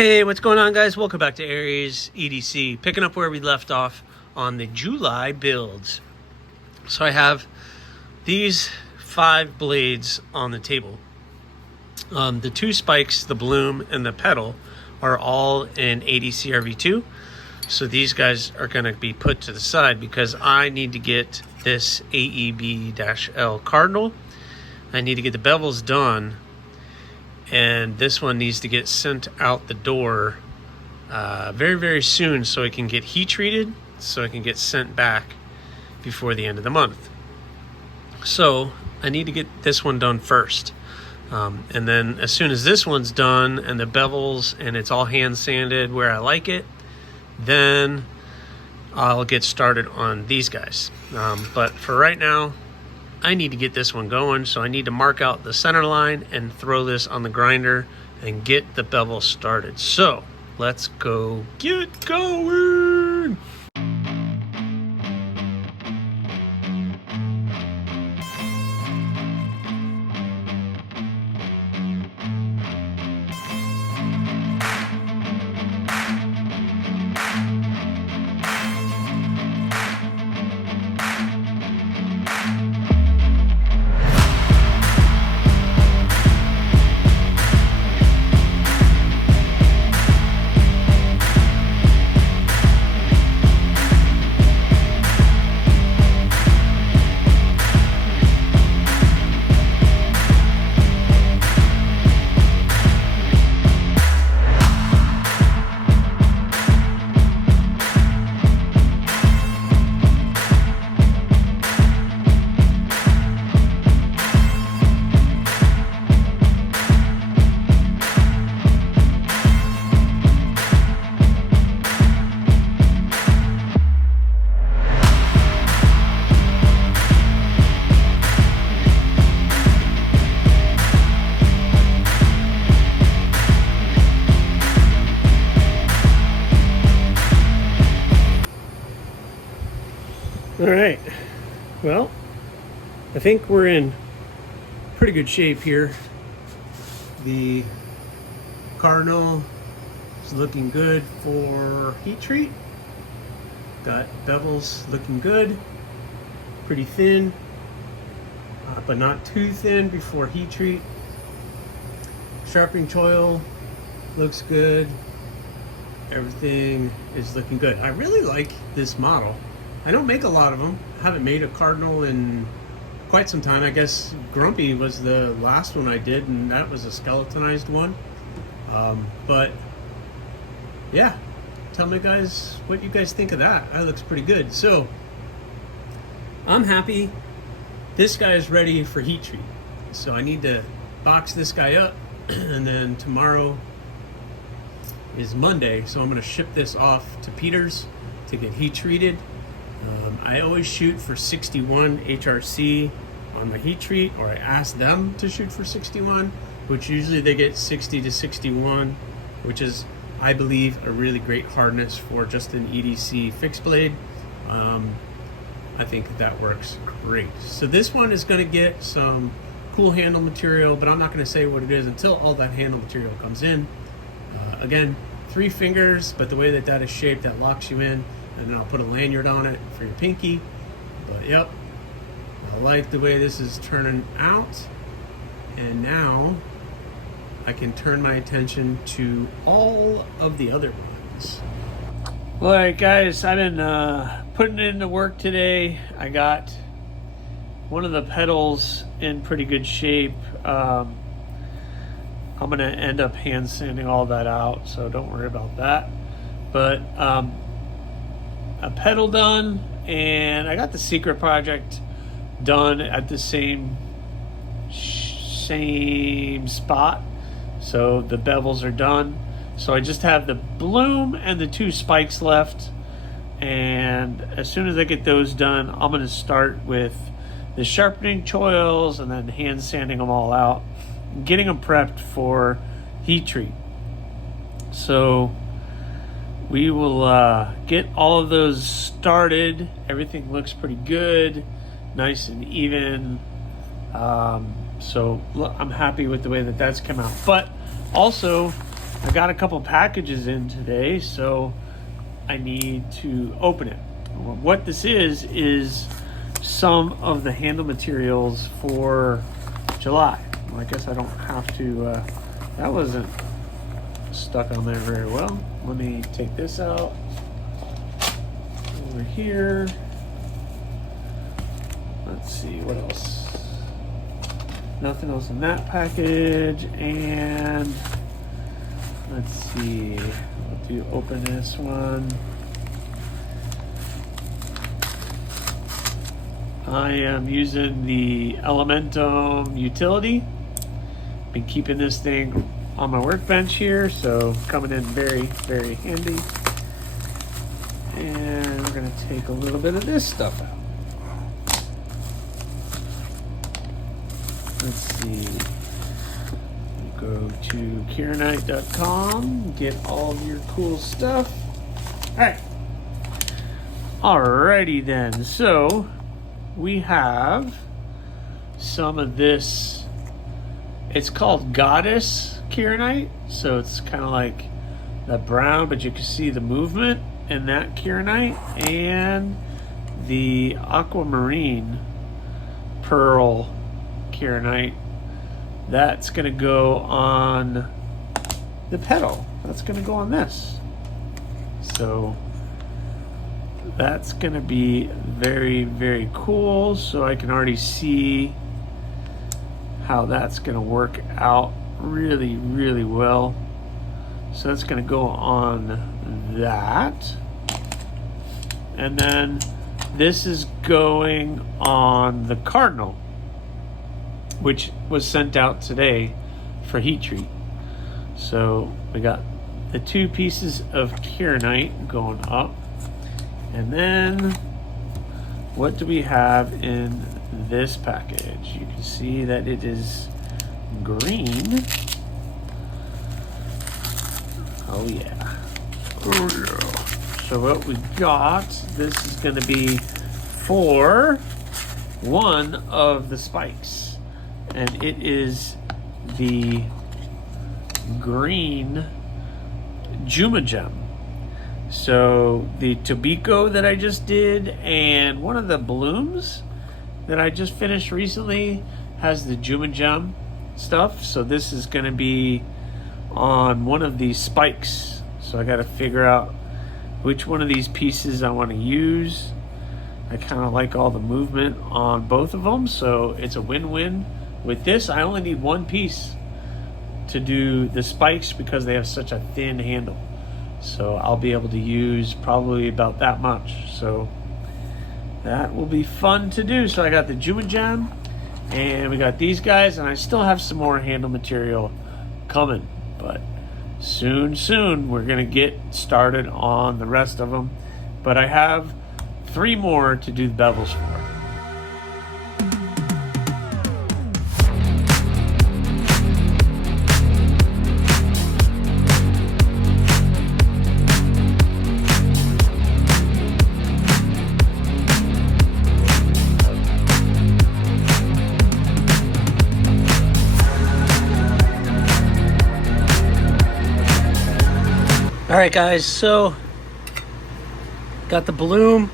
Hey, what's going on, guys? Welcome back to AriesEDC. Picking up where we left off on the July builds. So I have these 5 blades on the table. The 2 spikes, the bloom and the pedal, are all in ADC RV2. So these guys are going to be put to the side because I need to get this AEB-L Cardinal. I need to get the bevels done. And this one needs to get sent out the door very, very soon so it can get heat treated, so it can get sent back before the end of the month. So I need to get this one done first. And then as soon as this one's done and the bevels and it's all hand sanded where I like it, then I'll get started on these guys. But for right now, I need to get this one going, so I need to mark out the center line and throw this on the grinder and get the bevel started. So let's go get going. All right, well, I think we're in pretty good shape here. The Cardinal is looking good for heat treat. Got bevels looking good, pretty thin, but not too thin before heat treat. Sharpening choil looks good. Everything is looking good. I really like this model. I don't make a lot of them. I haven't made a Cardinal in quite some time. I guess Grumpy was the last one I did, and that was a skeletonized one. But yeah, tell me, guys, what you guys think of that. That looks pretty good. So I'm happy. This guy is ready for heat treat. So I need to box this guy up, and then tomorrow is Monday, so I'm going to ship this off to Peter's to get heat treated. I always shoot for 61 HRC on my heat treat, or I ask them to shoot for 61, which usually they get 60 to 61, which is, I believe, a really great hardness for just an EDC fixed blade. I think that works great. So this one is going to get some cool handle material, but I'm not going to say what it is until all that handle material comes in. Again, 3 fingers, but the way that that is shaped, that locks you in. And then I'll put a lanyard on it for your pinky. But yep, I like the way this is turning out. And now I can turn my attention to all of the other ones. All right, guys, I've been putting into work today. I got one of the pedals in pretty good shape. I'm gonna end up hand sanding all that out, so don't worry about that. But a pedal done, and I got the secret project done at the same spot, so the bevels are done. So I just have the bloom and the 2 spikes left, and as soon as I get those done, I'm going to start with the sharpening choils and then hand sanding them all out, getting them prepped for heat treat. So we will get all of those started. Everything looks pretty good, nice and even. So I'm happy with the way that that's come out. But also, I got a couple packages in today, so I need to open it. What this is some of the handle materials for July. Well, I guess I don't have to, that wasn't stuck on there very well. Let me take this out. Over here. Let's see, what else? Nothing else in that package. And let's see, I'll do open this one. I am using the Elementum utility. Been keeping this thing on my workbench here, so coming in very, very handy. And we're gonna take a little bit of this stuff out. Let's see. Go to Kieranite.com, get all of your cool stuff. All right. Alrighty then. So we have some of this. It's called Goddess Kieranite. So it's kind of like the brown, but you can see the movement in that Kieranite, and the aquamarine pearl Kieranite. That's going to go on the pedal. That's going to go on this. So that's going to be very, very cool. So I can already see how that's going to work out really, really well. So that's going to go on that. And then this is going on the Cardinal, which was sent out today for heat treat. So we got the 2 pieces of Kieranite going up. And then what do we have in this package? You can see that it is green. Oh yeah. Oh yeah. So what we got, this is gonna be for one of the spikes. And it is the green Juma Gem. So the Tobiko that I just did, and one of the blooms that I just finished recently has the Juma Gem stuff. So this is going to be on one of these spikes. So I got to figure out which one of these pieces I want to use. I kind of like all the movement on both of them, so it's a win-win. With this, I only need one piece to do the spikes because they have such a thin handle. So I'll be able to use probably about that much. So that will be fun to do. So I got the Juma Jam, and we got these guys, and I still have some more handle material coming. But soon, we're gonna get started on the rest of them. But I have 3 more to do the bevels for. All right, guys, so got the bloom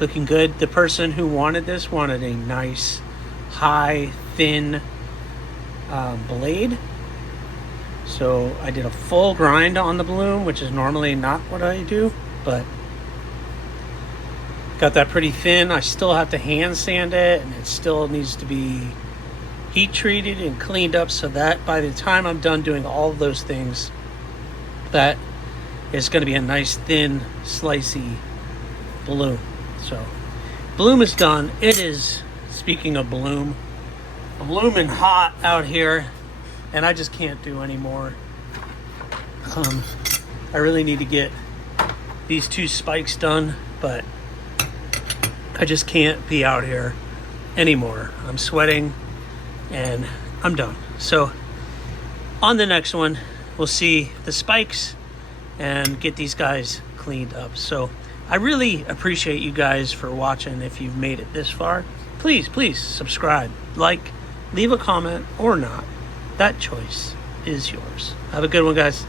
looking good. The person who wanted this wanted a nice, high, thin blade. So I did a full grind on the bloom, which is normally not what I do, but got that pretty thin. I still have to hand sand it, and it still needs to be heat treated and cleaned up so that by the time I'm done doing all of those things, that is going to be a nice thin slicey bloom. So bloom is done. It is, speaking of bloom, blooming hot out here, and I just can't do anymore. I really need to get these 2 spikes done, but I just can't be out here anymore. I'm sweating and I'm done. So on the next one, we'll see the spikes and get these guys cleaned up. So I really appreciate you guys for watching. If you've made it this far, please subscribe, like, leave a comment or not, that choice is yours. Have a good one, guys.